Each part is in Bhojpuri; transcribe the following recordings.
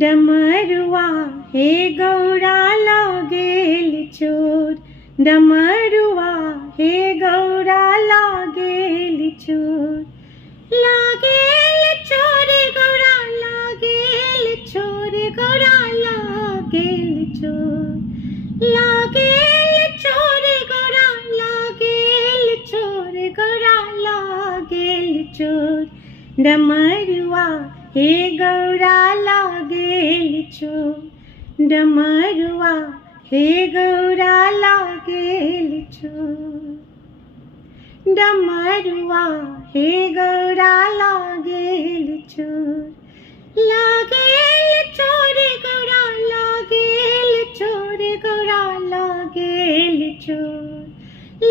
डमरुआ हे गौरा लागेल चोर, डमरुआ हे गौरा लागेल चोर, लागेल चोर गौरा लागेल चोर, गौरा लागेल चोर, लागेल चोर गौरा लागेल चोर, गौरा लागेल चोर, डमरुआ हे गौरा लागेल चोर, डमरुआ हे गौरा लागेल चोर, डमरुआ हे गौरा लागेल चोर, लागेल चोर गौरा लागेल चोर, गौरा लागेल चोर,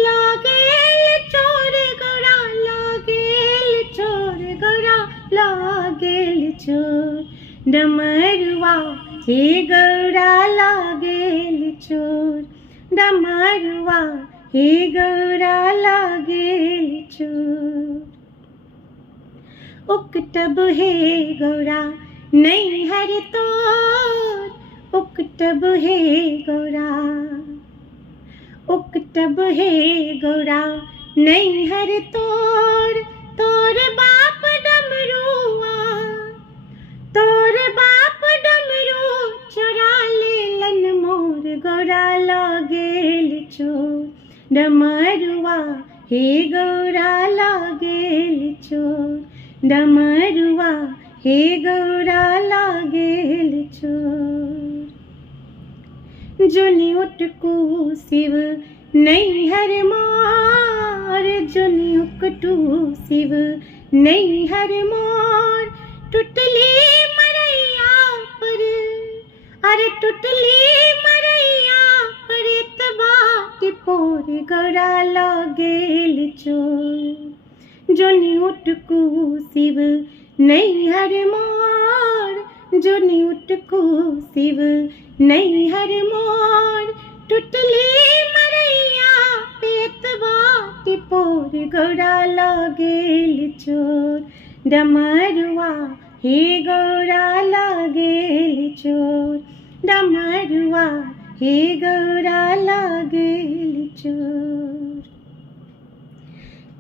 लागेल चोर गौरा लागेल चोर, गौरा लागेल चोर, डमरुआ हे गौरा लागेल चोर, डमरुआ हे गौरा लागेल चोर, उकटब हे गौरा नैहर तोर, उकटब हे गौरा, उकटब हे गौरा नैहर तोर, तोर बाप डमरुआ, तोर बाप डमरू चोरा लेलन मोर, गौरा लागेल चोर, डमरुआ हे गौरा लागेल चोर, डमरुआ हे गौरा लागेल चोर, जुनि उटकू शिव नैहर मोर, जुनि उकटू शिव नैहर मोर, टुटली मरैया पर, अरे टुटली मरैया पर इतबार पोर, गौरा लागेल चोर, जुनि उटकू शिव नैहर मोर, जुनि उटकू शिव नैहर मोर, टुटली मरैया पे इतबार पोर, गौरा लागेल चोर, डमरुआ हे गौरा लागेल चोर, डमरुआ हे गौरा लागेल चोर,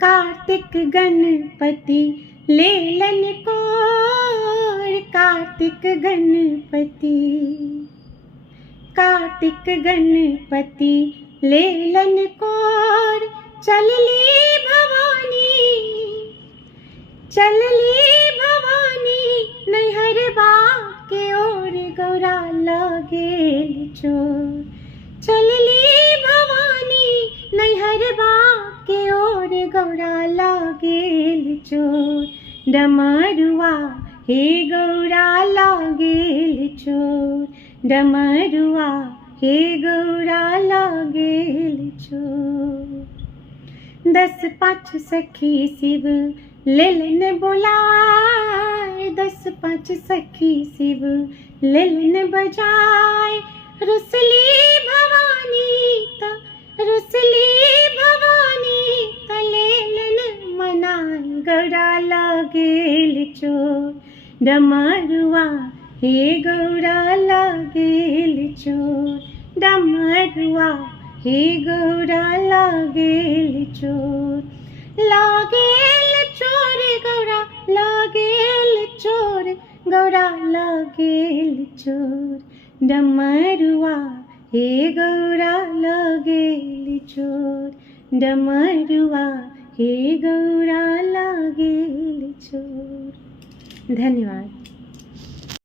कार्तिक गणपति लेलन कोर, कार्तिक गणपति, कार्तिक गणपति लेलन कोर, चलली भवानी, चलली भवानी नैहर बा के ओर, गौरा लागेल चोर, चलली भवानी नैहर बा के ओर, गौरा लागेल चोर, डमरुआ हे गौरा लागेल चोर, डमरुआ हे गौरा लागेल चोर, 10 5 सखी शिव लेलन बोलाए, 10 5 सखी शिव लेलन बजाए, रुसली भवानी त, रुसली भवानी त लेलन मनाए, गौरा लागेल चोर, डमरुआ हे गौरा लागेल चोर, डमरुआ हे गौरा लागेल चोर, लागेल चोर गौरा लागेल चोर, गौरा लागेल चोर, डमरुआ हे गौरा लागेल चोर, डमरुआ हे गौरा लागेल चोर। धन्यवाद।